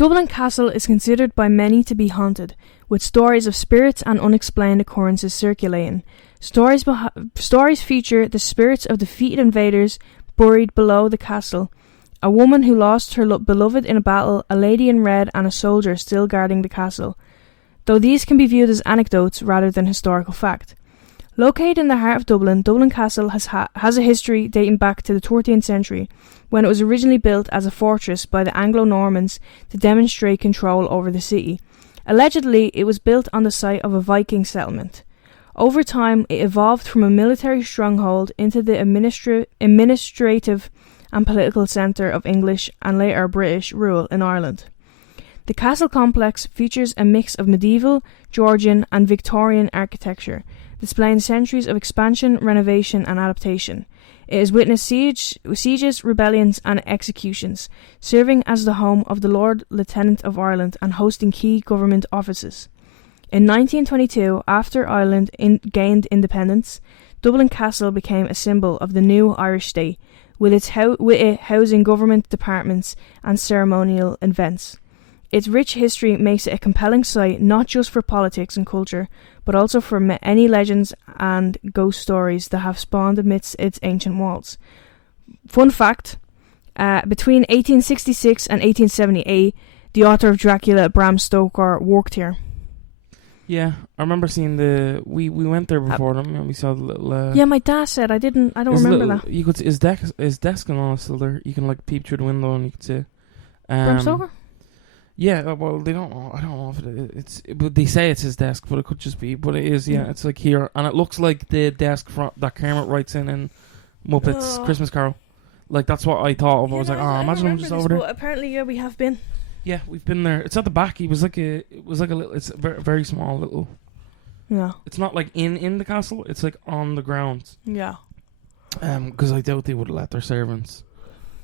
Dublin Castle is considered by many to be haunted, with stories of spirits and unexplained occurrences circulating. Stories feature the spirits of defeated invaders buried below the castle, a woman who lost her beloved in a battle, a lady in red, and a soldier still guarding the castle, though these can be viewed as anecdotes rather than historical fact. Located in the heart of Dublin, Dublin Castle has a history dating back to the 13th century, when it was originally built as a fortress by the Anglo-Normans to demonstrate control over the city. Allegedly, it was built on the site of a Viking settlement. Over time, it evolved from a military stronghold into the administrative and political centre of English and later British rule in Ireland. The castle complex features a mix of medieval, Georgian and Victorian architecture, displaying centuries of expansion, renovation and adaptation. It has witnessed sieges, rebellions and executions, serving as the home of the Lord Lieutenant of Ireland and hosting key government offices. In 1922, after Ireland gained independence, Dublin Castle became a symbol of the new Irish state, with it housing government departments and ceremonial events. Its rich history makes it a compelling site not just for politics and culture, but also for any legends and ghost stories that have spawned amidst its ancient walls. Fun fact, between 1866 and 1878, the author of Dracula, Bram Stoker, worked here. Yeah, I remember seeing we went there before them and we saw the little... yeah, my dad said, I don't remember that. You could see his desk and all still there. You can like peep through the window and you could see... Bram Stoker? Yeah, well, they don't know. I don't know if it's... But they say it's his desk, but it could just be. But it is, yeah. It's like here. And it looks like the desk that Kermit writes in Muppets Christmas Carol. Like, that's what I thought of. I was like, imagine I'm just over there. Apparently, yeah, we have been. Yeah, we've been there. It's at the back. It was like a little... It's a very, very small little... Yeah. It's not like in the castle. It's like on the grounds. Yeah. Because I doubt they would have let their servants...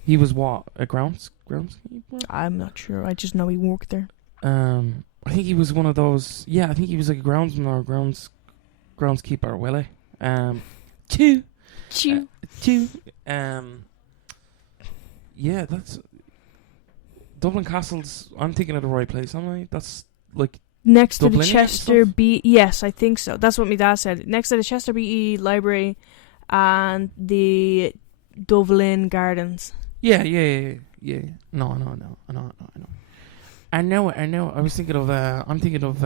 He was what? A groundskeeper? I'm not sure. I just know he worked there. I think he was one of those... Yeah, I think he was like a groundsman or groundskeeper, Willie. Two. Yeah, that's... Dublin Castle's... I'm thinking of the right place, am I? That's like... Next to Dublinian the Chester B... Yes, I think so. That's what my dad said. Next to the Chester B.E. Library and the Dublin Gardens. Yeah. No. I know. I was thinking of... I'm thinking of...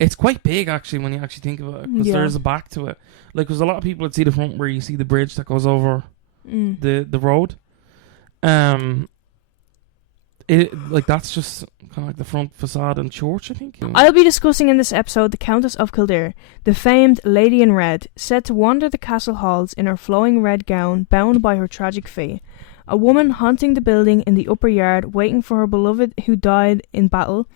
It's quite big, actually, when you actually think of it. Because there's a back to it. Like, there's a lot of people that see the front where you see the bridge that goes over the road. That's just kind of like the front facade and church, I think. I'll be discussing in this episode the Countess of Kildare, the famed Lady in Red, said to wander the castle halls in her flowing red gown, bound by her tragic fate. A woman haunting the building in the upper yard, waiting for her beloved who died in battle.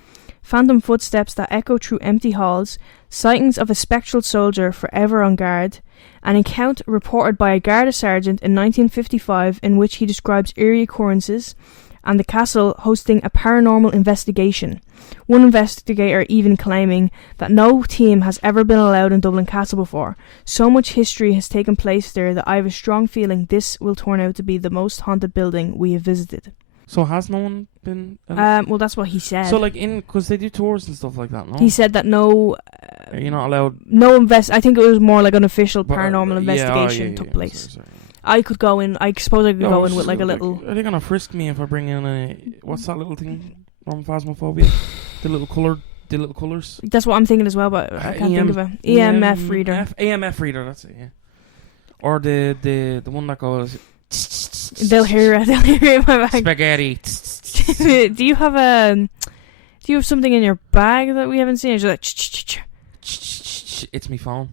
Phantom footsteps that echo through empty halls, sightings of a spectral soldier forever on guard, an account reported by a Garda sergeant in 1955 in which he describes eerie occurrences, and the castle hosting a paranormal investigation. One investigator even claiming that no team has ever been allowed in Dublin Castle before. So much history has taken place there that I have a strong feeling this will turn out to be the most haunted building we have visited. So has no one been... well, that's what he said. So, like, because they do tours and stuff like that, no? He said that no... You're not allowed... No I think it was more like an official paranormal investigation took place. Sorry. I could go in... I suppose I could go in with, like, a little... Are they going to frisk me if I bring in a... What's that little thing from Phasmophobia? The little colours? That's what I'm thinking as well, but I can't think of it. EMF reader. EMF reader, that's it, yeah. Or the one that goes... They'll hear it in my bag. Spaghetti. Do you have something in your bag that we haven't seen? It's like it's me phone.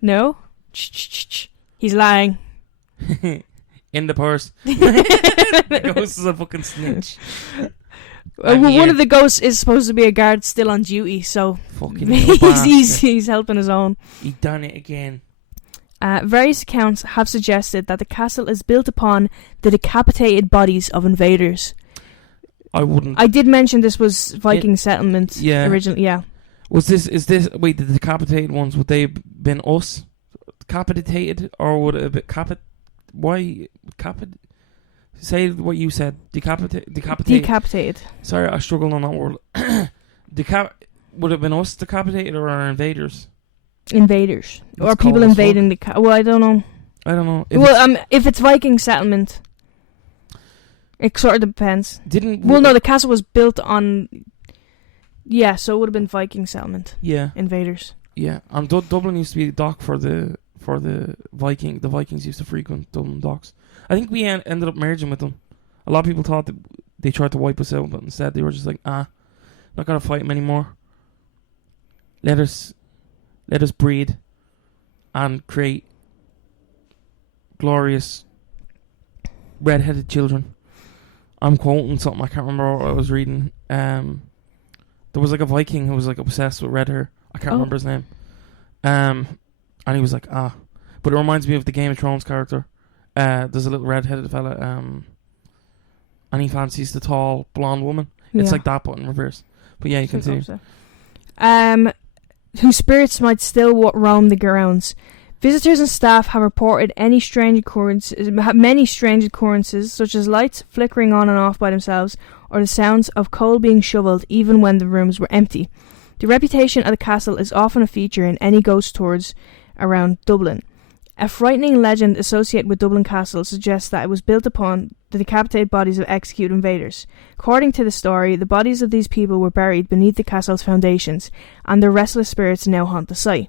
No? He's lying. In the purse. The ghost is a fucking snitch. One of the ghosts is supposed to be a guard still on duty, so fucking he's helping his own. He done it again. Various accounts have suggested that the castle is built upon the decapitated bodies of invaders. I did mention this was Viking settlement originally. Yeah. Is this wait, the decapitated ones, would they have been us decapitated, or would it have been why Say what you said. Decapitate. Decapitated. Sorry, I struggled on that word. Would it have been us decapitated or our invaders? Invaders. That's or people cold as invading the... Well, I don't know. I don't know. If it's Viking settlement, it sort of depends. No, the castle was built on... Yeah, so it would have been Viking settlement. Yeah. Invaders. Yeah, and Dublin used to be a dock for the Viking. The Vikings used to frequent Dublin docks. I think we ended up merging with them. A lot of people thought that they tried to wipe us out, but instead they were just like, not gonna fight them anymore. Let us breed and create glorious red-headed children. I'm quoting something, I can't remember what I was reading. There was like a Viking who was like obsessed with red hair. I can't remember his name. And he was like, but it reminds me of the Game of Thrones character. There's a little red-headed fella, and he fancies the tall blonde woman. It's like that, but in reverse. But yeah, you continue. Whose spirits might still roam the grounds. Visitors and staff have reported many strange occurrences, such as lights flickering on and off by themselves, or the sounds of coal being shovelled even when the rooms were empty. The reputation of the castle is often a feature in any ghost tours around Dublin. A frightening legend associated with Dublin Castle suggests that it was built upon the decapitated bodies of executed invaders. According to the story, the bodies of these people were buried beneath the castle's foundations, and their restless spirits now haunt the site.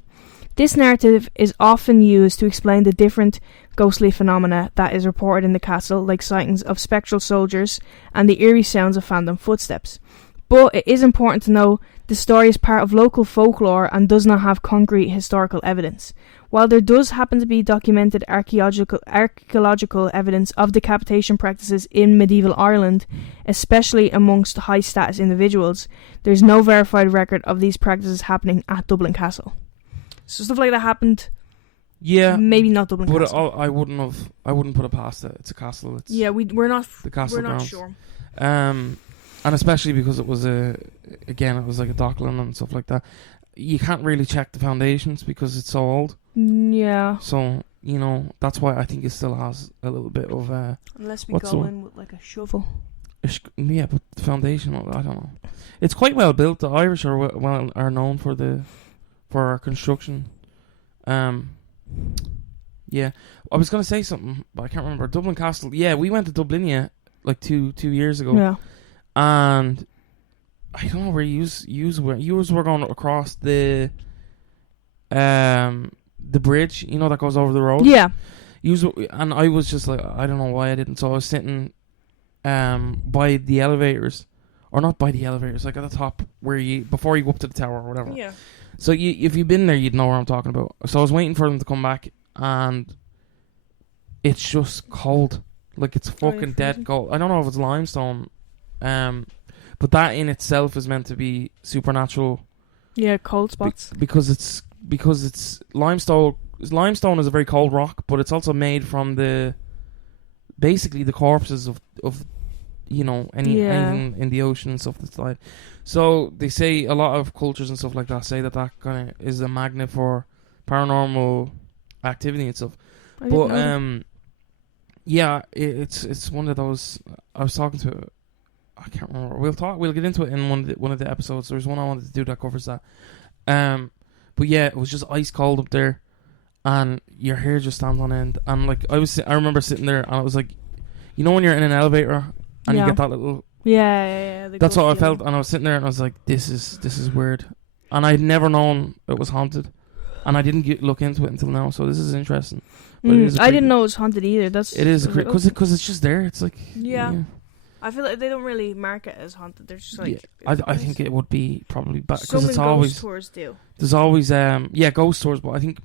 This narrative is often used to explain the different ghostly phenomena that is reported in the castle, like sightings of spectral soldiers and the eerie sounds of phantom footsteps. But it is important to know the story is part of local folklore and does not have concrete historical evidence. While there does happen to be documented archaeological evidence of decapitation practices in medieval Ireland, especially amongst high-status individuals, there is no verified record of these practices happening at Dublin Castle. So stuff like that happened. Yeah, maybe not Dublin Castle. I wouldn't put it past it. It's a castle. We're not. The castle we're not grounds. sure. And especially because it was it was like a dockland and stuff like that. You can't really check the foundations because it's so old. Yeah. So, that's why I think it still has a little bit of... Unless we go in with like a shovel. Yeah, but the foundation, I don't know. It's quite well built. The Irish are known for our construction. Yeah. I was going to say something, but I can't remember. Dublin Castle. Yeah, we went to Dublin, like 2 years ago. Yeah. And... I don't know where you were going across the bridge, that goes over the road. Yeah. And I was just like, I don't know why I didn't. So I was sitting by the elevators, or not by the elevators, like at the top before you go up to the tower or whatever. Yeah. So if you've been there, you'd know what I'm talking about. So I was waiting for them to come back, and it's just cold, like it's fucking dead cold. I don't know if it's limestone, but that in itself is meant to be supernatural. Yeah, cold spots. Because it's limestone. Limestone is a very cold rock, but it's also made from basically the corpses of anything in the ocean and stuff that's like. So they say a lot of cultures and stuff like that say that kind of is a magnet for paranormal activity and stuff. But it's one of those. I was talking to. I can't remember. We'll get into it in one of the episodes. There's one I wanted to do that covers that. But yeah, it was just ice cold up there, and your hair just stands on end. And like I remember sitting there, and I was like, when you're in an elevator and you get that little. Yeah. That's what I felt, and I was sitting there, and I was like, this is weird, and I'd never known it was haunted, and I didn't look into it until now. So this is interesting. But I didn't know it was haunted either. It is because it's just there. It's like yeah. I feel like they don't really mark it as haunted. They're just like... Yeah, I think it would be probably better because some it's always... ghost tours do. There's always... ghost tours, but I think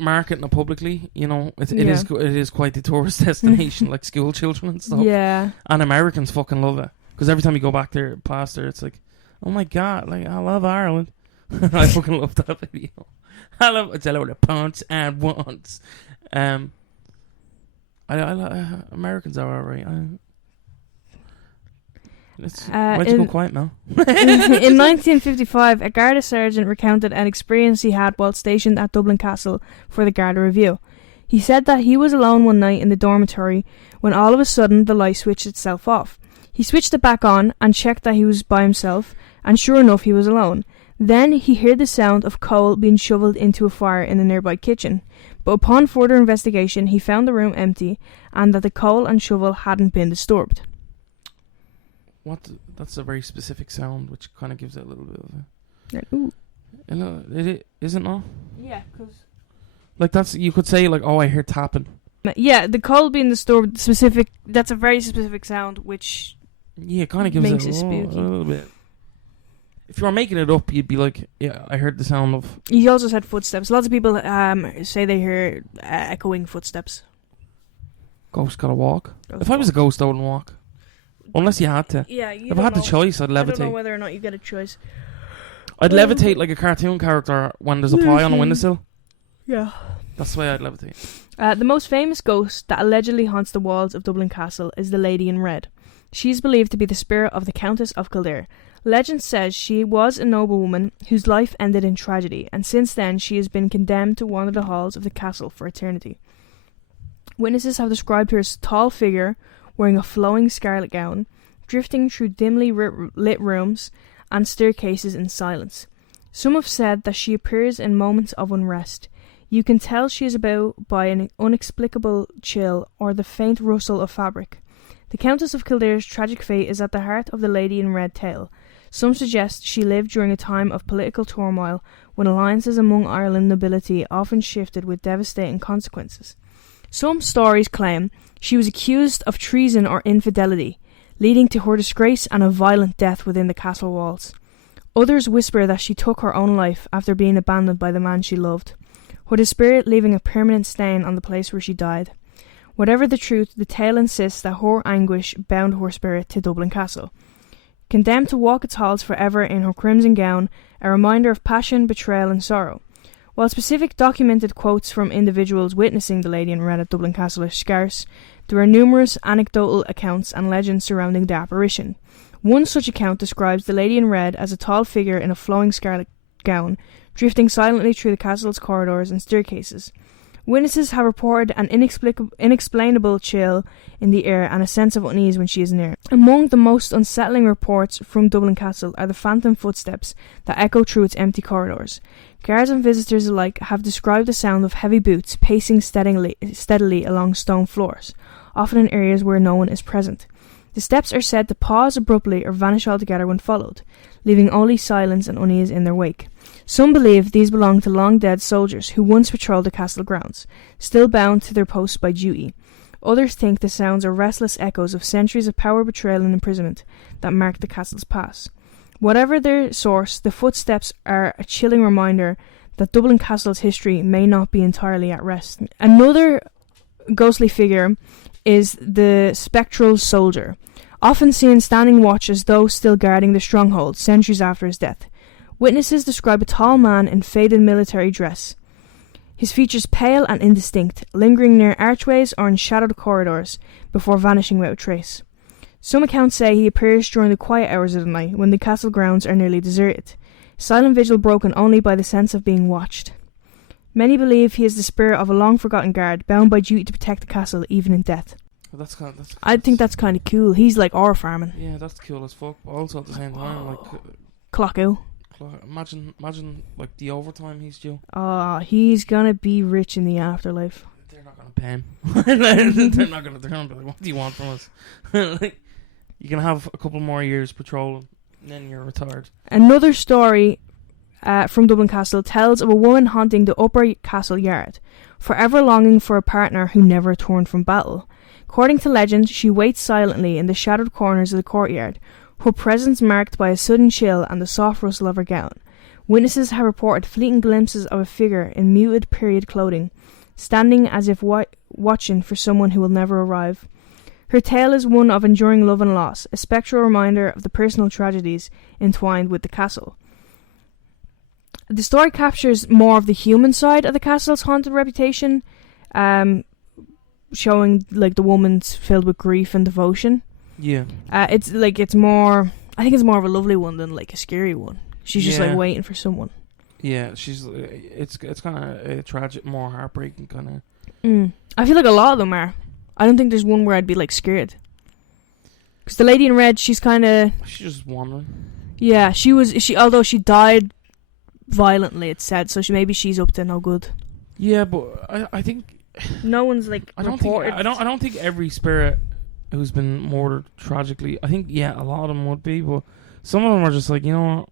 marketing it publicly, it is quite the tourist destination, like school children and stuff. Yeah. And Americans fucking love it. Because every time you go back there, past there, it's like, oh my God, like, I love Ireland. I fucking love that video. I love it's a load of punts and once. Americans are alright. Why'd you go quiet now? In 1955, a Garda sergeant recounted an experience he had while stationed at Dublin Castle for the Garda Review. He said that he was alone one night in the dormitory when all of a sudden the light switched itself off. He switched it back on and checked that he was by himself, and sure enough he was alone. Then he heard the sound of coal being shoveled into a fire in the nearby kitchen, but upon further investigation he found the room empty and that the coal and shovel hadn't been disturbed. That's a very specific sound, which kind of gives it a little bit of a... Ooh. It isn't, no? Yeah, because... Like, that's... You could say, like, oh, I hear tapping. Yeah, the coal being disturbed, specific... That's a very specific sound, which... Yeah, it kind of gives makes it it spooky. a little bit. If you were making it up, you'd be like, yeah, I heard the sound of... He also said footsteps. Lots of people say they hear echoing footsteps. Ghost gotta walk. If I was a ghost, I wouldn't walk. Unless you had to. Yeah, you If I had the choice, I'd levitate. I don't know whether or not you get a choice. I'd levitate like a cartoon character when there's a fly on a windowsill. Yeah. That's the way I'd levitate. The most famous ghost that allegedly haunts the walls of Dublin Castle is the Lady in Red. She is believed to be the spirit of the Countess of Kildare. Legend says she was a noblewoman whose life ended in tragedy, and since then she has been condemned to wander the halls of the castle for eternity. Witnesses have described her as a tall figure wearing a flowing scarlet gown, drifting through dimly lit rooms and staircases in silence. Some have said that she appears in moments of unrest. You can tell she is about by an inexplicable chill or the faint rustle of fabric. The Countess of Kildare's tragic fate is at the heart of the Lady in Red tale. Some suggest she lived during a time of political turmoil when alliances among Ireland nobility often shifted with devastating consequences. Some stories claim she was accused of treason or infidelity, leading to her disgrace and a violent death within the castle walls. Others whisper that she took her own life after being abandoned by the man she loved, her spirit leaving a permanent stain on the place where she died. Whatever the truth, the tale insists that her anguish bound her spirit to Dublin Castle. Condemned to walk its halls forever in her crimson gown, a reminder of passion, betrayal and sorrow. While specific documented quotes from individuals witnessing the Lady in Red at Dublin Castle are scarce, there are numerous anecdotal accounts and legends surrounding the apparition. One such account describes the Lady in Red as a tall figure in a flowing scarlet gown, drifting silently through the castle's corridors and staircases. Witnesses have reported an inexplainable chill in the air and a sense of unease when she is near. Among the most unsettling reports from Dublin Castle are the phantom footsteps that echo through its empty corridors. Guards and visitors alike have described the sound of heavy boots pacing steadily along stone floors, often in areas where no one is present. The steps are said to pause abruptly or vanish altogether when followed, leaving only silence and unease in their wake. Some believe these belong to long-dead soldiers who once patrolled the castle grounds, still bound to their posts by duty. Others think the sounds are restless echoes of centuries of power, betrayal and imprisonment that marked the castle's past. Whatever their source, the footsteps are a chilling reminder that Dublin Castle's history may not be entirely at rest. Another ghostly figure is the spectral soldier, often seen standing watch as though still guarding the stronghold centuries after his death. Witnesses describe a tall man in faded military dress, his features pale and indistinct, lingering near archways or in shadowed corridors before vanishing without trace. Some accounts say he appears during the quiet hours of the night when the castle grounds are nearly deserted, silent vigil broken only by the sense of being watched. Many believe he is the spirit of a long-forgotten guard, bound by duty to protect the castle even in death. Well, I think that's kind of cool. He's like our farming. Yeah, that's cool as fuck. But also at the same time, like clock out. Imagine like the overtime he's due. He's gonna be rich in the afterlife. They're not gonna pay him. They're gonna be like, what do you want from us? Like, you can have a couple more years patrolling, and then you're retired. Another story from Dublin Castle tells of a woman haunting the upper castle yard, forever longing for a partner who never returned from battle. According to legend, she waits silently in the shadowed corners of the courtyard, her presence marked by a sudden chill and the soft rustle of her gown. Witnesses have reported fleeting glimpses of a figure in muted period clothing, standing as if watching for someone who will never arrive. Her tale is one of enduring love and loss, a spectral reminder of the personal tragedies entwined with the castle. The story captures more of the human side of the castle's haunted reputation, showing like the woman's filled with grief and devotion. Yeah. It's more. I think it's more of a lovely one than like a scary one. She's just like waiting for someone. Yeah, it's kind of a tragic, more heartbreaking kind of. I feel like a lot of them are. I don't think there's one where I'd be like scared. Because the lady in red, she's kind of... She's just wandering. Yeah, although she died violently, it's said, so maybe she's up to no good. Yeah, but I think... No one's like reported... I don't think every spirit who's been murdered tragically, I think, yeah, a lot of them would be, but some of them are just like, you know what?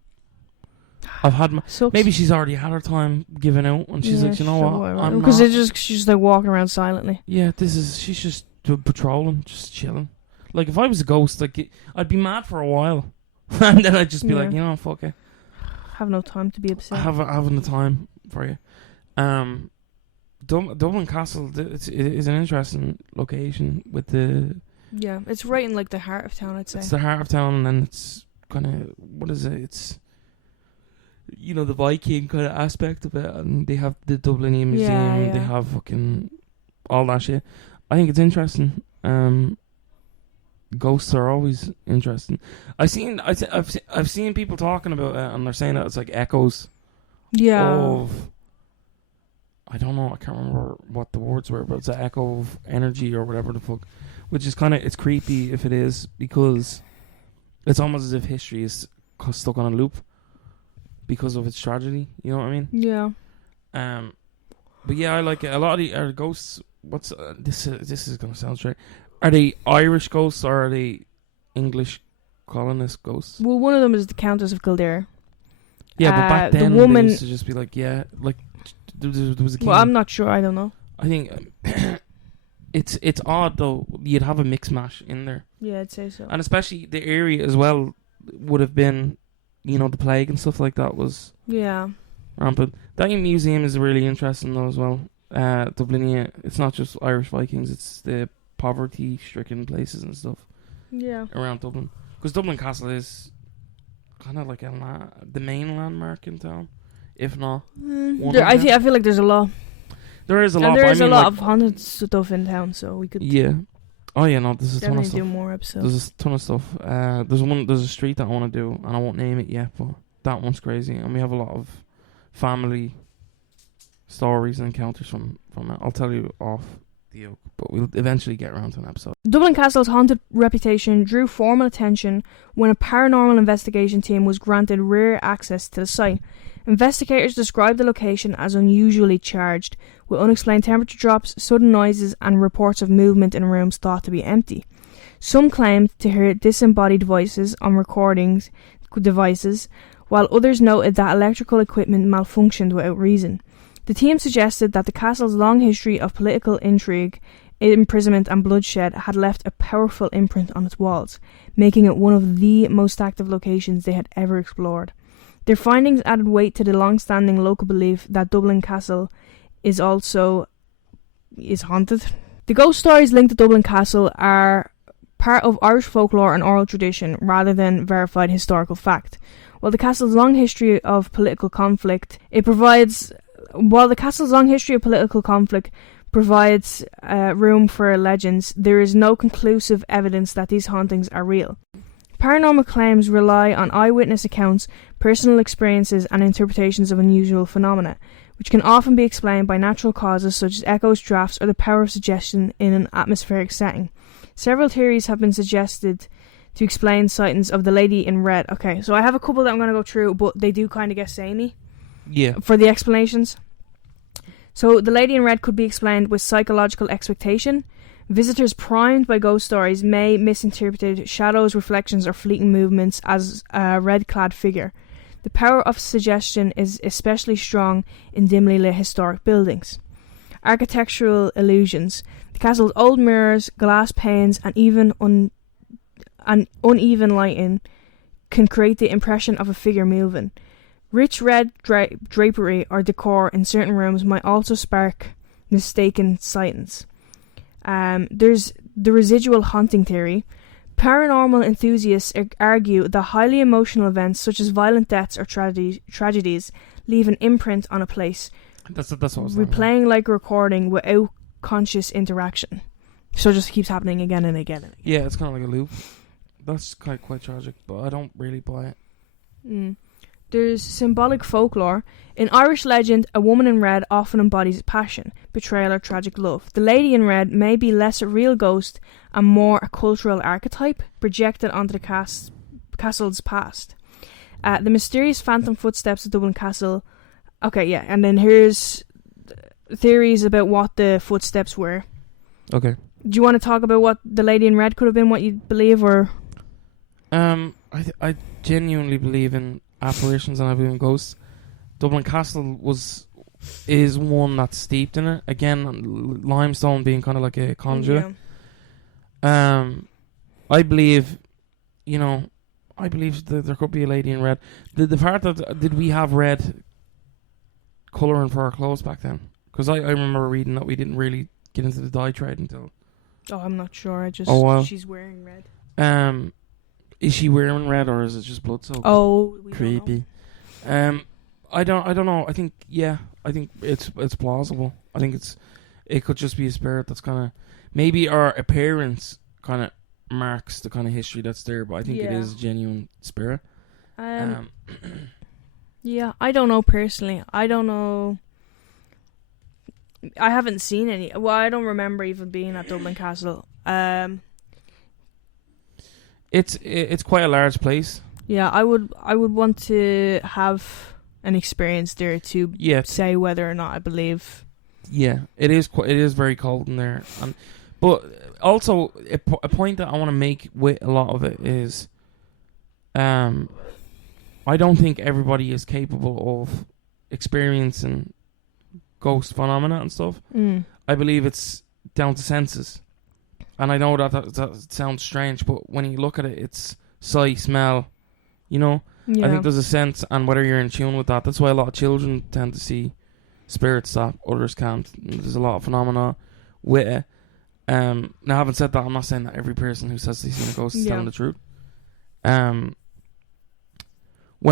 I've had maybe she's already had her time giving out, and she's like, you know what? Because she's just like walking around silently. Yeah, she's just patrolling, just chilling. Like if I was a ghost, like I'd be mad for a while, and then I'd just be like, you know, fuck it. Have no time to be upset. Having the time for you. Dublin Castle it is an interesting location with the. Yeah, it's right in like the heart of town. I'd say it's the heart of town, and then it's kind of what is it? It's. You know, the Viking kind of aspect of it, and they have the Dublin Museum. Yeah. They have fucking all that shit. I think it's interesting. Ghosts are always interesting. I've seen people talking about it, and they're saying that it's like echoes. Yeah. Of I don't know. I can't remember what the words were, but it's an echo of energy or whatever the fuck. Which is kind of it's creepy if it is, because it's almost as if history is stuck on a loop. Because of its tragedy, you know what I mean? Yeah. But yeah, I like it. A lot of the ghosts. What's this? This is gonna sound strange. Are they Irish ghosts or are they English colonist ghosts? Well, one of them is the Countess of Kildare. Yeah, but back then the woman they used to just be like, yeah, like there was a king. Well, I'm not sure. I don't know. I think it's odd though. You'd have a mix mash in there. Yeah, I'd say so. And especially the area as well would have been. You know, the plague and stuff like that was rampant. That museum is really interesting though as well. Dublin, it's not just Irish Vikings, it's the poverty-stricken places and stuff. Yeah. Around Dublin. Because Dublin Castle is kind of like the main landmark in town, if not. I feel like there's a lot. There is a lot. And there is a lot of haunted stuff in town, so we could. Yeah. Oh yeah, no, there's a ton of stuff. Do more episodes. There's a ton of stuff. There's a street that I want to do, and I won't name it yet, but that one's crazy, and we have a lot of family stories and encounters from it. I'll tell you off the oak, but we'll eventually get around to an episode. Dublin Castle's haunted reputation drew formal attention when a paranormal investigation team was granted rare access to the site. Investigators described the location as unusually charged, with unexplained temperature drops, sudden noises, and reports of movement in rooms thought to be empty. Some claimed to hear disembodied voices on recordings devices, while others noted that electrical equipment malfunctioned without reason. The team suggested that the castle's long history of political intrigue, imprisonment, and bloodshed had left a powerful imprint on its walls, making it one of the most active locations they had ever explored. Their findings added weight to the long-standing local belief that Dublin Castle is haunted. The ghost stories linked to Dublin Castle are part of Irish folklore and oral tradition rather than verified historical fact. While the castle's long history of political conflict provides room for legends, there is no conclusive evidence that these hauntings are real. Paranormal claims rely on eyewitness accounts, personal experiences, and interpretations of unusual phenomena, which can often be explained by natural causes such as echoes, drafts, or the power of suggestion in an atmospheric setting. Several theories have been suggested to explain sightings of the lady in red. Okay, so I have a couple that I'm going to go through, but they do kind of get samey. Yeah. For the explanations. So the lady in red could be explained with psychological expectation. Visitors primed by ghost stories may misinterpret shadows, reflections, or fleeting movements as a red-clad figure. The power of suggestion is especially strong in dimly lit historic buildings. Architectural illusions. The castle's old mirrors, glass panes, and even uneven lighting can create the impression of a figure moving. Rich red drapery or decor in certain rooms might also spark mistaken sightings. There's the residual haunting theory. Paranormal enthusiasts argue that highly emotional events such as violent deaths or tragedies leave an imprint on a place, That's what I was replaying like a recording without conscious interaction. So it just keeps happening again and again and again. Yeah, it's kind of like a loop. That's quite tragic, but I don't really buy it. There's symbolic folklore. In Irish legend, a woman in red often embodies passion, betrayal, or tragic love. The lady in red may be less a real ghost and more a cultural archetype projected onto the castle's past. The mysterious phantom footsteps of Dublin Castle. Okay, yeah, and then here's theories about what the footsteps were. Okay. Do you want to talk about what the lady in red could have been, what you believe, or? I genuinely believe in apparitions and I believe in ghosts. Dublin Castle is one that's steeped in it. Again, limestone being kind of like a conduit. Yeah. I believe, I believe that there could be a lady in red. The part that did we have red colouring for our clothes back then? Because I remember reading that we didn't really get into the dye trade until. Oh, I'm not sure. She's wearing red. Is she wearing red or is it just blood soaked? Oh, creepy. I don't know. I think it's plausible. I think it could just be a spirit that's kind of maybe our appearance kind of marks the kind of history that's there, but I think it is a genuine spirit. Yeah, I don't know personally. I don't know. I haven't seen any. Well, I don't remember even being at Dublin Castle. It's quite a large place. Yeah, I would want to have an experience there to say whether or not I believe. Yeah, it is very cold in there, but also a point that I want to make with a lot of it is, I don't think everybody is capable of experiencing ghost phenomena and stuff. I believe it's down to senses, and I know that sounds strange, but when you look at it, it's sight, smell. I think there's a sense, and whether you're in tune with that, that's why a lot of children tend to see spirits that others can't. There's a lot of phenomena with it. Now, having said that, I'm not saying that every person who says they've seen a ghost is telling the truth. When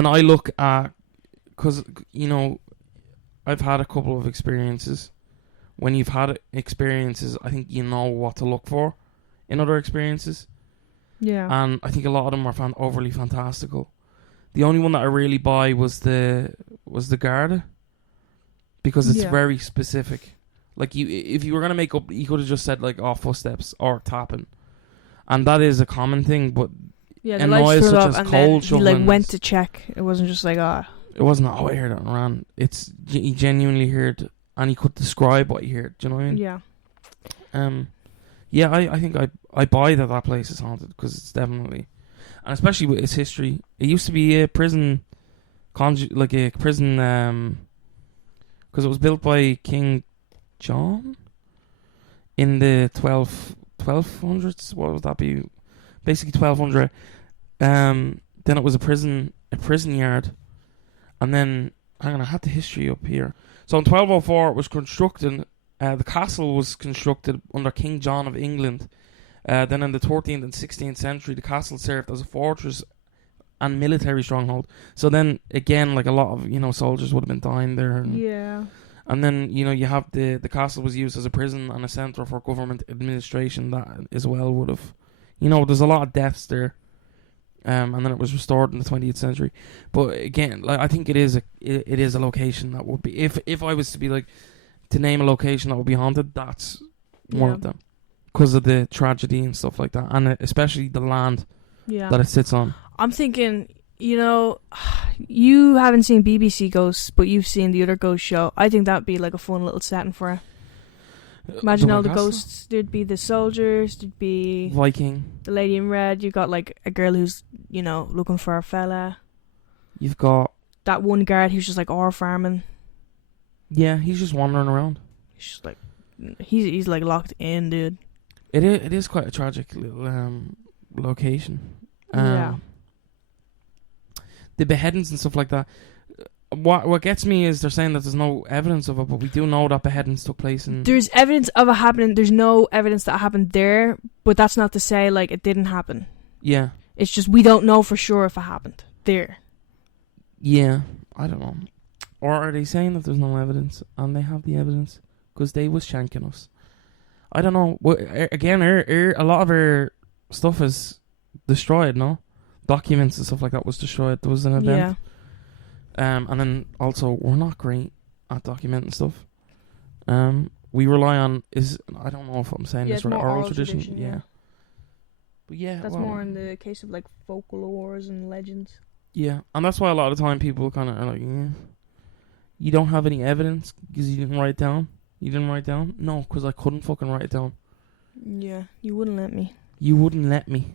I look at, because I've had a couple of experiences. When you've had experiences, I think you know what to look for in other experiences. Yeah. And I think a lot of them are overly fantastical. The only one that I really buy was the Garda, because it's very specific. Like if you were gonna make up, you could have just said like footsteps or tapping, and that is a common thing. But the lights such up as and cold then he went to check. It wasn't just like It wasn't I heard it and ran. He genuinely heard, and he could describe what he heard. Do you know what I mean? Yeah. Yeah, I think I buy that place is haunted because it's definitely, and especially with its history. It used to be a prison, because it was built by King John in the 1200s. What would that be? Basically 1200. Then it was a prison yard, and then hang on, I had the history up here. So in 1204 it was constructed. The castle was constructed under King John of England. Then in the 13th and 16th century, the castle served as a fortress and military stronghold. So then, again, like a lot of, soldiers would have been dying there. And then, you have the castle was used as a prison and a centre for government administration. That as well would have, there's a lot of deaths there. And then it was restored in the 20th century. But again, like I think it is a location that would be, if I was to be like, to name a location that would be haunted, that's one of them, because of the tragedy and stuff like that, and especially the land that it sits on. I'm thinking, you haven't seen BBC Ghosts, but you've seen the other ghost show. I think that'd be like a fun little setting for it. Imagine all the ghosts. There'd be the soldiers, there'd be Viking, the lady in red. You got like a girl who's looking for a fella. You've got that one guard who's just like ore farming. Yeah, he's just wandering around. He's just like he's like locked in, dude. It is quite a tragic little location. Yeah. The beheadings and stuff like that. What gets me is they're saying that there's no evidence of it, but we do know that beheadings took place. There's evidence of it happening. There's no evidence that it happened there, but that's not to say like it didn't happen. Yeah. It's just we don't know for sure if it happened there. Yeah, I don't know. Or are they saying that there's no evidence and they have the evidence because they was shanking us? I don't know. Again, a lot of our stuff is destroyed, no? Documents and stuff like that was destroyed. There was an event. And then also, we're not great at documenting stuff. We rely on I don't know if I'm saying this right, oral tradition. Yeah. But yeah, that's more in the case of like folklores and legends. Yeah, and that's why a lot of the time people kind of are like, you don't have any evidence because you didn't write it down. You didn't write it down? No, because I couldn't fucking write it down. Yeah, you wouldn't let me. You wouldn't let me.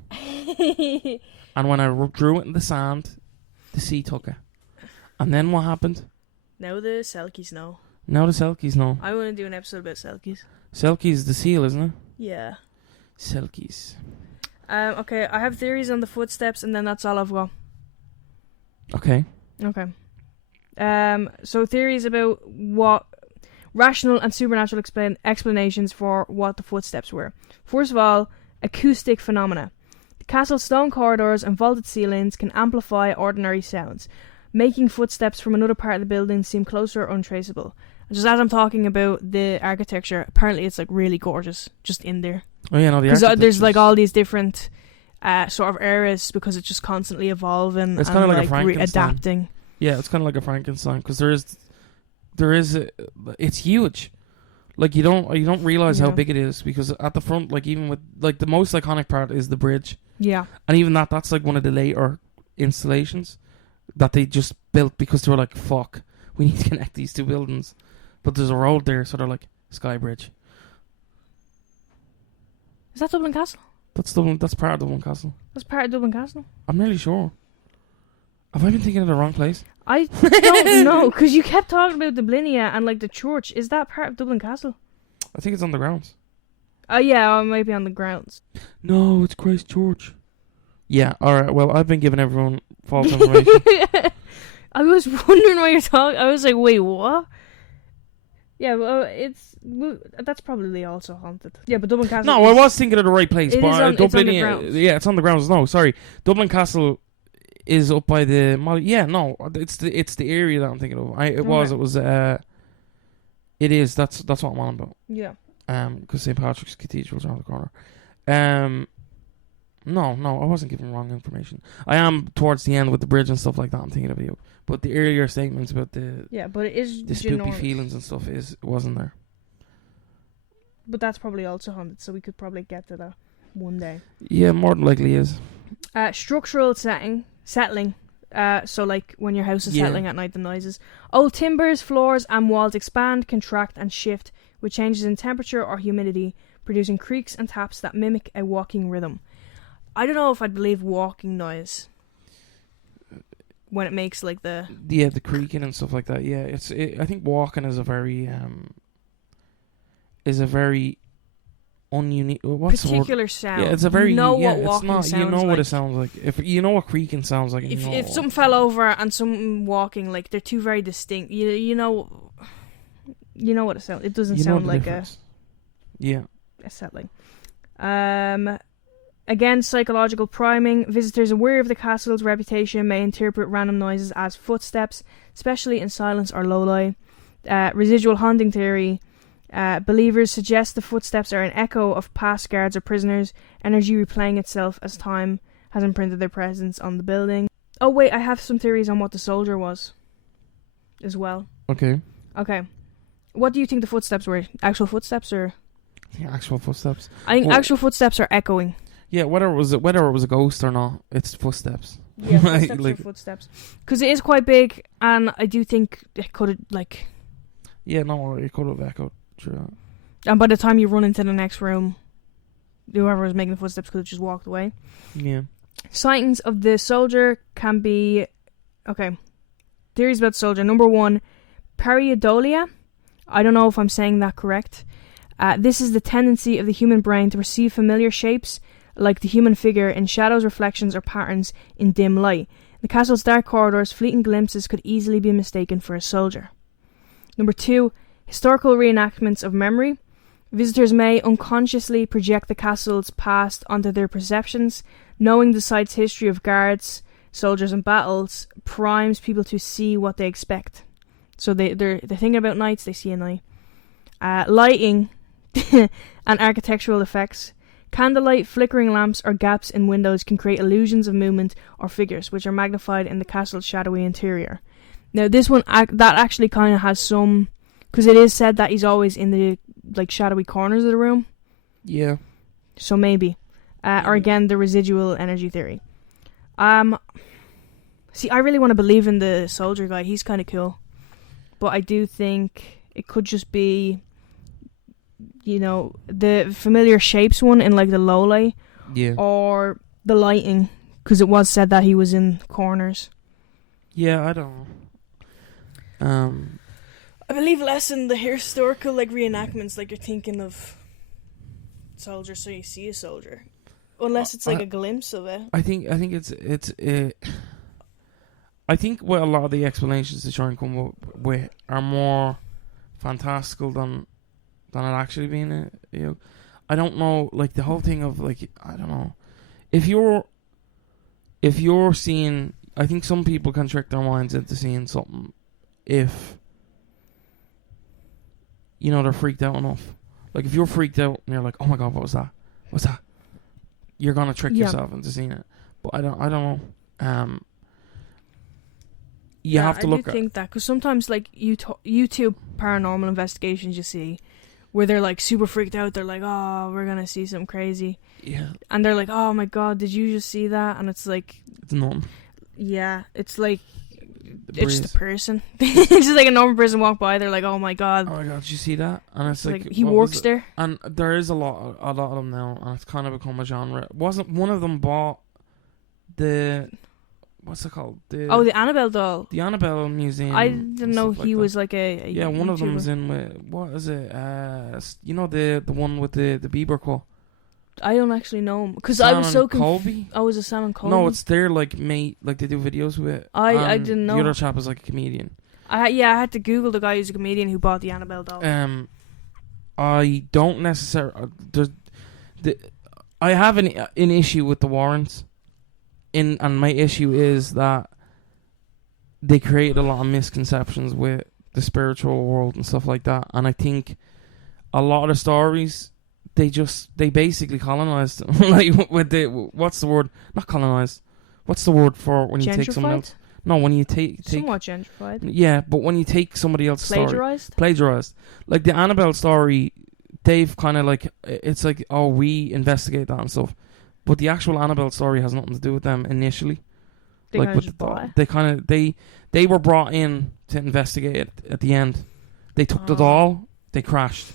And when I drew it in the sand, the sea took it. And then what happened? Now the Selkies know. Now the Selkies know. I want to do an episode about Selkies. Selkies the seal, isn't it? Yeah. Selkies. Okay, I have theories on the footsteps, and then that's all I've got. Okay. So theories about what rational and supernatural explanations for what the footsteps were. First of all, acoustic phenomena. The castle's stone corridors and vaulted ceilings can amplify ordinary sounds, making footsteps from another part of the building seem closer or untraceable. Just as I'm talking about the architecture, apparently it's like really gorgeous just in there. Oh yeah, no, the architecture. There's like all these different sort of eras because it's just constantly evolving. It's kind of like a Frankenstein. Adapting. Yeah, it's kind of like a Frankenstein because it's huge. Like you don't realize how big it is because at the front, like even with like the most iconic part is the bridge. Yeah, and even that's like one of the later installations that they just built because they were like, fuck, we need to connect these two buildings. But there's a road there, so they're like, Sky Bridge. Is that Dublin Castle? That's Dublin. That's part of Dublin Castle. That's part of Dublin Castle? I'm nearly sure. Have I been thinking of the wrong place? I don't know, because you kept talking about the Blinia and like the church. Is that part of Dublin Castle? I think it's on the grounds. Oh yeah, it might be on the grounds. No, it's Christ Church. Yeah, alright, well, I've been giving everyone false information. I was wondering why you're talking. I was like, wait, what? Yeah, well, that's probably also haunted. Yeah, but Dublin Castle. No, I was thinking of the right place. It but is on, it's on the grounds. Yeah, it's on the grounds. No, sorry, Dublin Castle is up by the. Yeah, no, it's the area that I'm thinking of. It is. That's what I'm on about. Yeah. Because St. Patrick's Cathedral's around the corner. No, I wasn't giving wrong information. I am towards the end with the bridge and stuff like that. I'm thinking of you. But the earlier statements about but it is the spooky feelings and stuff wasn't there. But that's probably also haunted, so we could probably get to that one day. Yeah, more than likely is. Structural settling. So like when your house is settling at night, the noises. Old timbers, floors, and walls expand, contract, and shift with changes in temperature or humidity, producing creaks and taps that mimic a walking rhythm. I don't know if I'd believe walking noise when it makes like the creaking and stuff like that. Yeah, I think walking is a very ununique. What's particular sound. Yeah, it's a very what walking sounds like. You know what it sounds like. If you know what creaking sounds like. If something fell over and something walking, like they're two very distinct. You know what it sounds. It doesn't sound like difference. a settling. Again, psychological priming. Visitors aware of the castle's reputation may interpret random noises as footsteps, especially in silence or low-lie. Residual haunting theory. Believers suggest the footsteps are an echo of past guards or prisoners, energy replaying itself as time has imprinted their presence on the building. Oh wait, I have some theories on what the soldier was as well. Okay. What do you think the footsteps were? Actual footsteps or? Yeah, actual footsteps. I think actual footsteps are echoing. Yeah, whether it was a ghost or not, it's footsteps. Yeah, footsteps are footsteps. Because it is quite big, and I do think it could have, like... Yeah, no, it could have echoed. True. And by the time you run into the next room, whoever was making the footsteps could have just walked away. Yeah. Sightings of the soldier can be... Okay. Theories about the soldier. Number 1, pareidolia. I don't know if I'm saying that correct. This is the tendency of the human brain to perceive familiar shapes, like the human figure, in shadows, reflections, or patterns in dim light. In the castle's dark corridors, fleeting glimpses could easily be mistaken for a soldier. Number 2, historical reenactments of memory. Visitors may unconsciously project the castle's past onto their perceptions. Knowing the site's history of guards, soldiers, and battles primes people to see what they expect. So they're thinking about nights, they see a night. Lighting and architectural effects. Candlelight, flickering lamps, or gaps in windows can create illusions of movement or figures, which are magnified in the castle's shadowy interior. Now this one, that actually kind of has some, because it is said that he's always in the like shadowy corners of the room. Yeah. So maybe, or again the residual energy theory. See, I really want to believe in the soldier guy. He's kind of cool, but I do think it could just be, you know, the familiar shapes one in like the low light. Yeah. Or the lighting, because it was said that he was in corners. Yeah, I don't know. I believe less in the historical like reenactments, like you're thinking of soldiers, so you see a soldier, unless it's like a glimpse of it. I think it's I think what a lot of the explanations they try and come up with are more fantastical than it actually being. You know, I don't know, like the whole thing of like, I don't know, if you're seeing, I think some people can trick their minds into seeing something if, you know, they're freaked out enough. Like if you're freaked out and you're like, oh my god, what was that? What's that? You're gonna trick yourself into seeing it. But I don't know. You have to look at. I do think that, because sometimes like YouTube paranormal investigations you see, where they're like super freaked out, they're like, oh, we're gonna see something crazy. Yeah. And they're like, oh my god, did you just see that? And it's like, it's nothing. Yeah, it's like, it's just a person. It's just like a normal person walk by, they're like, oh my god. Oh my god, did you see that? And it's like he works there. And there is a lot of them now, and it's kind of become a genre. Wasn't one of them bought the, what's it called? The Annabelle doll. The Annabelle Museum. I didn't know he was like a yeah, one YouTuber. of them was in with, what is it? You know, the one with the Bieber call. I don't actually know him, because I was so Colby. Oh, was it Sam and Colby? No, it's their like mate, like they do videos with it. I didn't know. The other chap is like a comedian. I had to Google the guy who's a comedian who bought the Annabelle doll. I don't necessarily. I have an issue with the Warrens. And my issue is that they create a lot of misconceptions with the spiritual world and stuff like that. And I think a lot of the stories, they basically colonized them. Like with the, what's the word? Not colonized. What's the word for when you take someone else? No, when you take somewhat gentrified. Yeah, but when you take somebody else's plagiarized. Plagiarized. Like the Annabelle story, they've kind of like, it's like, oh, we investigate that and stuff. But the actual Annabelle story has nothing to do with them initially. They like with the doll. They were brought in to investigate it at the end. They took the doll, they crashed.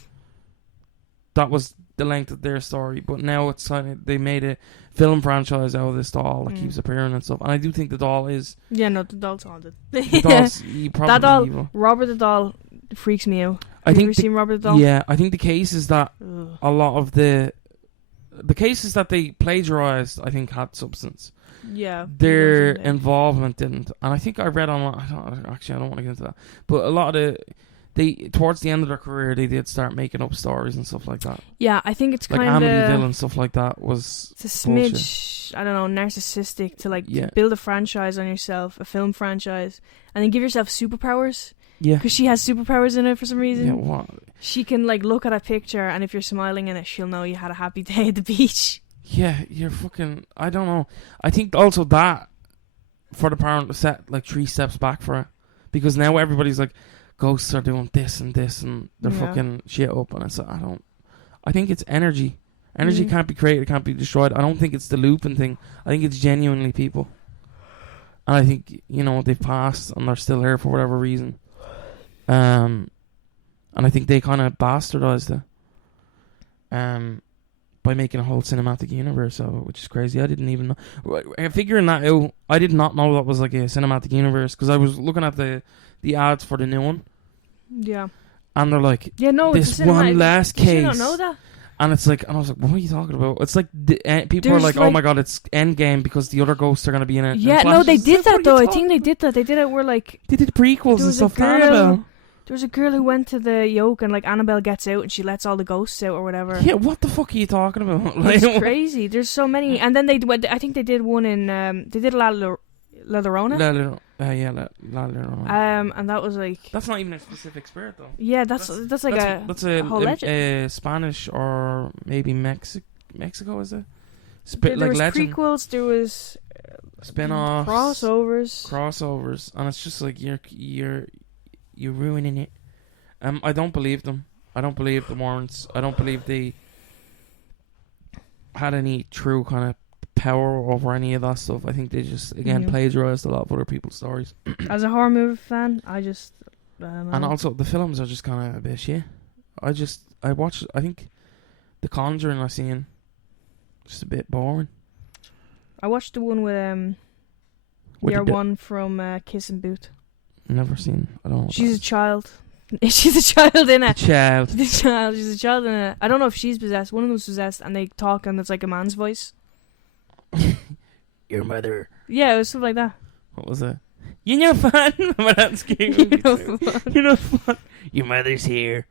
That was the length of their story. But now it's kind of, they made a film franchise out of this doll that keeps appearing and stuff. And I do think the doll is... Yeah, no, the doll's haunted. The doll's probably that doll, evil. Robert the doll freaks me out. Have you ever seen Robert the doll? Yeah, I think the case is that a lot of the cases that they plagiarized, I think, had substance. Yeah. Their involvement didn't. And I think I read on... I don't want to get into that. But a lot of towards the end of their career, they did start making up stories and stuff like that. Yeah, I think it's like kind of... Like Amityville and stuff like that was... It's a smidge, I don't know, narcissistic to build a franchise on yourself, a film franchise, and then give yourself superpowers. Yeah. Because she has superpowers in it for some reason. Yeah, what? She can, like, look at a picture, and if you're smiling in it, she'll know you had a happy day at the beach. Yeah, you're fucking... I don't know. I think also that, for the parent to set, like, 3 steps back for it. Because now everybody's like, ghosts are doing this, and they're fucking shit up. And it's like, I think it's energy. Energy can't be created, can't be destroyed. I don't think it's the looping thing. I think it's genuinely people. And I think, you know, they've passed, and they're still here for whatever reason. And I think they kind of bastardized it by making a whole cinematic universe of it, which is crazy. I didn't even know. Figuring that out, I did not know that was like a cinematic universe, because I was looking at the ads for the new one. Yeah. And they're like, yeah, no, this one last case. Did you not know that? And it's like, and I was like, what are you talking about? It's like people are like, oh my god, it's Endgame because the other ghosts are going to be in it. Yeah, no, they did that though. I think they did that. They did it where like... They did prequels and stuff to Annabelle. There was a girl who went to the yoke and like Annabelle gets out and she lets all the ghosts out or whatever. Yeah, what the fuck are you talking about? Like, it's crazy. There's so many. And then I think they did one in, they did La Llorona. La Llorona. And that was like... That's not even a specific spirit though. Yeah, that's like a whole legend. Spanish or maybe Mexico, is it? There was prequels, there was... spin-offs, crossovers, and it's just like you're ruining it. I don't believe them. I don't believe the warrants. I don't believe they had any true kind of power over any of that stuff. I think they just plagiarized a lot of other people's stories. As a horror movie fan, I just and also the films are just kind of a bit shit. I think The Conjuring I've seen just a bit boring. I watched the one with one from Kiss and Boot. Never seen. I don't know. She's a child. She's a child in it. Child. She's a child in it. I don't know if she's possessed. One of them's possessed, and they talk, and it's like a man's voice. Your mother. Yeah, it was something like that. What was it? You're no fun. Remember that scary movie? You're no fun. Your mother's here.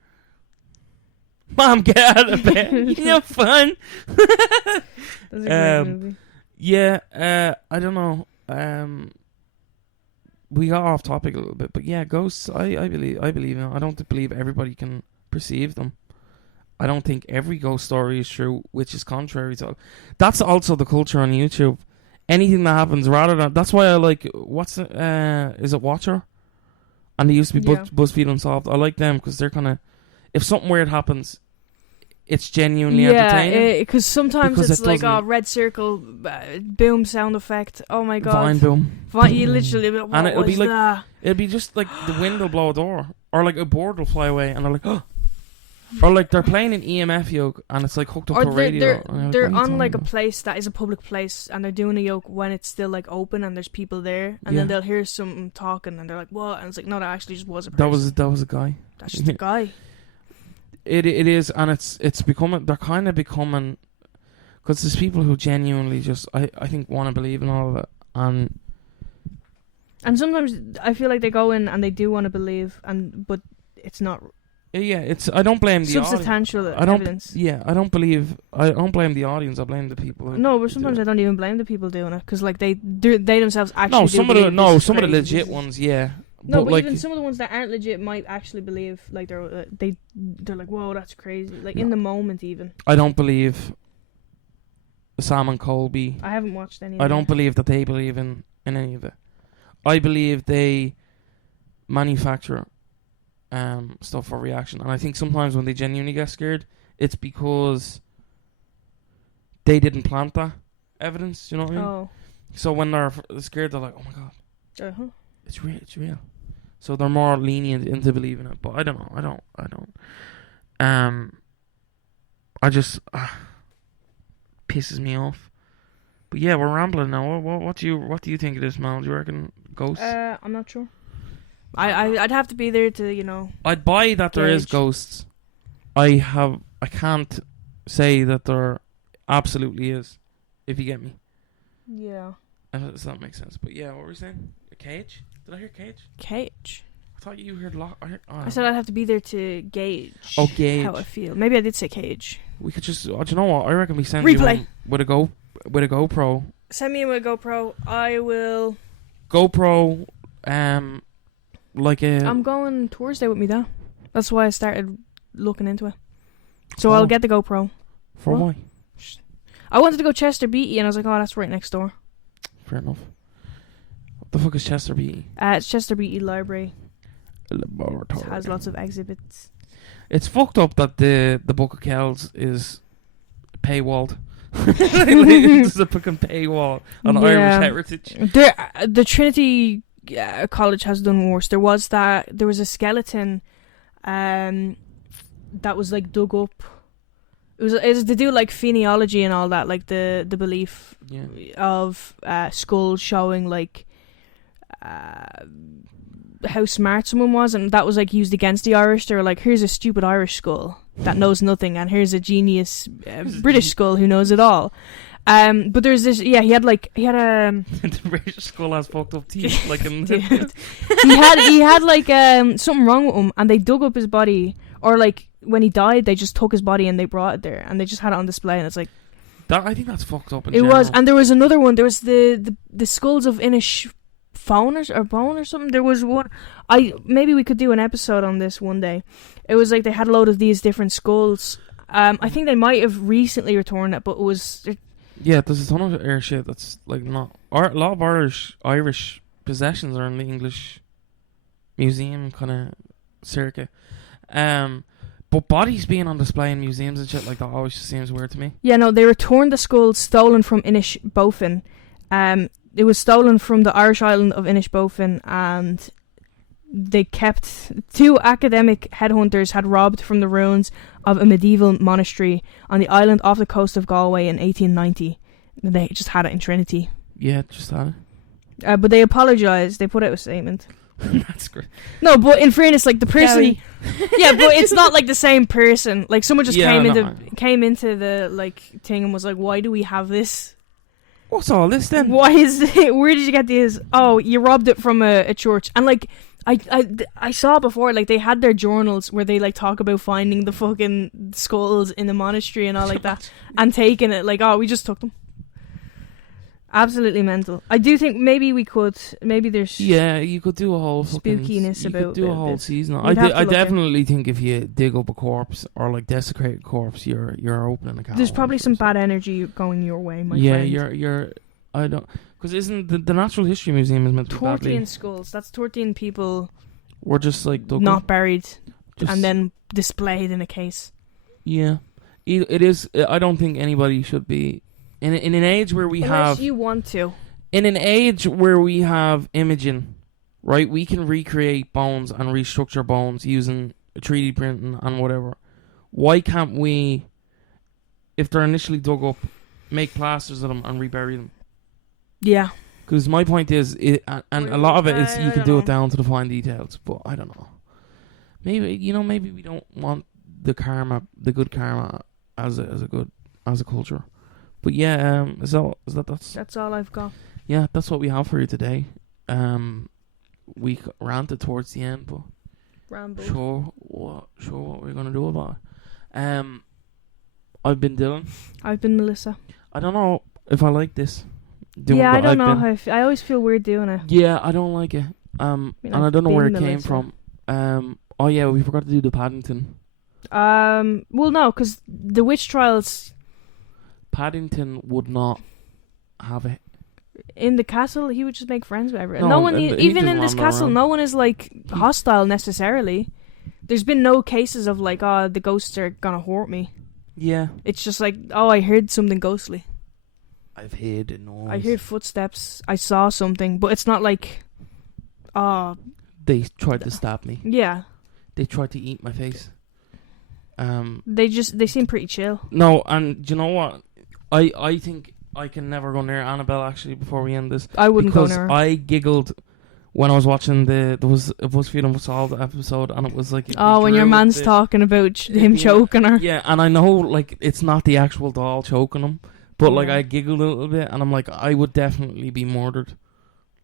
Mom, get out of bed. You're no fun. That's a great movie. Yeah, I don't know. We got off topic a little bit, but yeah, ghosts. I believe in them. I don't believe everybody can perceive them. I don't think every ghost story is true, which is contrary to. That's also the culture on YouTube. Anything that happens, rather than that's why I like is it Watcher? And they used to be BuzzFeed Unsolved. I like them because they're kind of, if something weird happens, it's genuinely entertaining. Yeah, because sometimes it's like a red circle, boom sound effect. Oh my god, Vine boom. You literally, and it'll be like that? It'll be just like the wind will blow a door, or like a board will fly away, and they're like, oh. Or like they're playing an EMF yoke and it's like hooked up to a radio. They're on like a place that is a public place and they're doing a yoke when it's still like open and there's people there and then they'll hear something talking and they're like, what? And it's like, no, that actually just was a person. That was a guy. That's just a guy. It is, and it's becoming. They're kind of becoming, because there's people who genuinely just I think want to believe in all of it, and sometimes I feel like they go in and they do want to believe, but it's not. Yeah, it's. I don't blame the substantial evidence. Yeah, I don't blame the audience. I blame the people. No, but sometimes I don't even blame the people doing it because like they themselves actually. Some of the legit ones, yeah. No, but like, even some of the ones that aren't legit might actually believe. Like they're like, whoa, that's crazy. Like in the moment, even. I don't believe Sam and Colby. I haven't watched any. I don't believe that they believe in any of it. I believe they manufacture stuff for reaction, and I think sometimes when they genuinely get scared, it's because they didn't plant that evidence. You know what I mean? Oh. So when they're scared, they're like, "Oh my god, it's real, it's real." So they're more lenient into believing it. But I don't know. I don't. I just pisses me off. But yeah, we're rambling now. What do you think of this, Mal? Do you reckon ghosts? I'm not sure. I'd have to be there to, you know. I'd buy that there is ghosts. I can't say that there absolutely is, if you get me. Yeah. Does that make sense? But yeah, what were we saying? A cage? Did I hear cage? Cage. I thought you heard I said I'd have to be there to gauge. Oh, gauge. How I feel. Maybe I did say cage. We could just. Do you know what? I reckon we send Replay. You with a GoPro. Send me with a GoPro. I will. GoPro. I'm going Thursday with me though. That's why I started looking into it. So I'll get the GoPro. For why? I wanted to go Chester Beatty and I was like, oh, that's right next door. Fair enough. What the fuck is Chester Beatty? It's Chester Beatty Library. Laboratory. It has lots of exhibits. It's fucked up that the Book of Kells is paywalled. It's a fucking paywall on Irish heritage. The Trinity College has done worse. There was a skeleton that was like dug up. It was to do like phenology and all that, like the belief of skulls showing like how smart someone was, and that was like used against the Irish. They were like, here's a stupid Irish skull that knows nothing, and here's a genius British skull who knows it all. But there's this, he had a the British skull has fucked up teeth, like in dude. he had like something wrong with him, and they dug up his body, or like when he died, they just took his body and they brought it there, and they just had it on display, and it's like that. I think that's fucked up. It was, and there was another one. There was the skulls of Inish Fawn or Bone or something. There was one. Maybe we could do an episode on this one day. It was like they had a load of these different skulls. I think they might have recently returned it, but it was. Yeah, there's a ton of air shit that's like not. A lot of Irish possessions are in the English museum kind of circuit. But bodies being on display in museums and shit like that always just seems weird to me. Yeah, no, they returned the skull stolen from Inishbofin. It was stolen from the Irish island of Inishbofin, and they kept... 2 academic headhunters had robbed from the ruins of a medieval monastery on the island off the coast of Galway in 1890. They just had it in Trinity. Yeah, just that. But they apologised. They put out a statement. That's great. No, but in fairness, like the person... Gary. Yeah, but it's not like the same person. Like someone just Yeah, came into the like thing and was like, "Why do we have this? What's all this then? Why is it? Where did you get this? Oh, you robbed it from a church." And like I saw before, like they had their journals where they like talk about finding the fucking skulls in the monastery and all like that, and taking it. Like, oh, we just took them. Absolutely mental. I do think maybe there's you could do a whole spookiness about. You could do a whole season. I definitely think if you dig up a corpse or like desecrate a corpse, you're opening a can. There's probably some bad energy going your way, my friend. Yeah, you're. I don't, because isn't the Natural History Museum is meant to be 13 skulls. That's 13 people. We're just like not buried, and then displayed in a case. Yeah, it is. I don't think anybody should be. In an age where we Unless you want to. In an age where we have imaging, right? We can recreate bones and restructure bones using 3D printing and whatever. Why can't we, if they're initially dug up, make plasters of them and rebury them? Yeah. Because my point is, a lot of it is you can do it down to the fine details, but I don't know. Maybe we don't want the good karma as a culture. But yeah, that's all I've got. Yeah, that's what we have for you today. We ranted towards the end, but rambled. Sure what we're gonna do about it. I've been Dylan. I've been Melissa. I don't know if I like this. I don't know how I always feel weird doing it. Yeah, I don't like it. And I don't know where it came from. Oh yeah, we forgot to do the Paddington. Well no, because the witch trials. Paddington would not have it. In the castle, he would just make friends with everyone. No one, even in this castle, around. No one is like hostile necessarily. There's been no cases of like, oh, the ghosts are gonna hurt me. Yeah. It's just like, oh, I heard something ghostly. I've heard a noise. I heard footsteps. I saw something, but it's not like, they tried to stab me. Yeah. They tried to eat my face. They seem pretty chill. No, and do you know what? I think I can never go near Annabelle actually before we end this. I wouldn't go near her. Because I giggled when I was watching there was a BuzzFeed Unsolved episode, and it was like... when your man's talking about him choking her. Yeah, and I know, like, it's not the actual doll choking him, but, like, I giggled a little bit, and I'm like, I would definitely be murdered.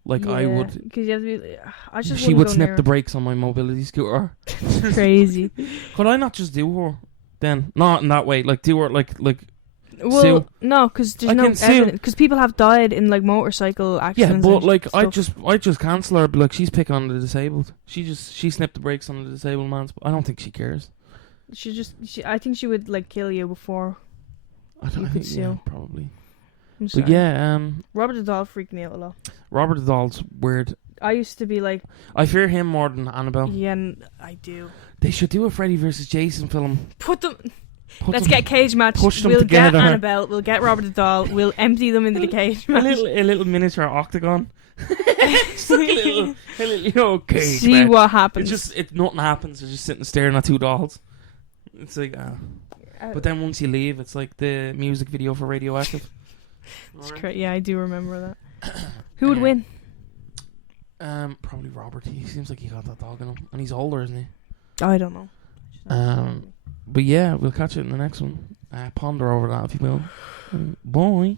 Like, yeah, I would... Because you have to be... I just she would snip the brakes on my mobility scooter. Crazy. Could I not just do her, then? Not in that way. Like, do her, like well, sue. No, because there's no evidence. Because people have died in like motorcycle accidents. Yeah, but like I just cancel her. But like she's picking on the disabled. She snipped the brakes on the disabled man's. I don't think she cares. I think she would like kill you before. I think sue. Yeah, probably. But yeah, Robert the Doll freaked me out a lot. Robert the Doll's weird. I used to be like, I fear him more than Annabelle. Yeah, I do. They should do a Freddy vs. Jason film. Let's get a cage match. Push them we'll together. Get Annabelle. We'll get Robert the Doll. We'll empty them into the cage match. A little miniature octagon. Just like a little cage See match. what happens. Nothing happens. They're just sitting staring at two dolls. It's like, but then once you leave, it's like the music video for Radioactive. Yeah, I do remember that. Who would win? Probably Robert. He seems like he got that dog in him, and he's older, isn't he? I don't know. But yeah, we'll catch it in the next one. Ponder over that if you will. Bye.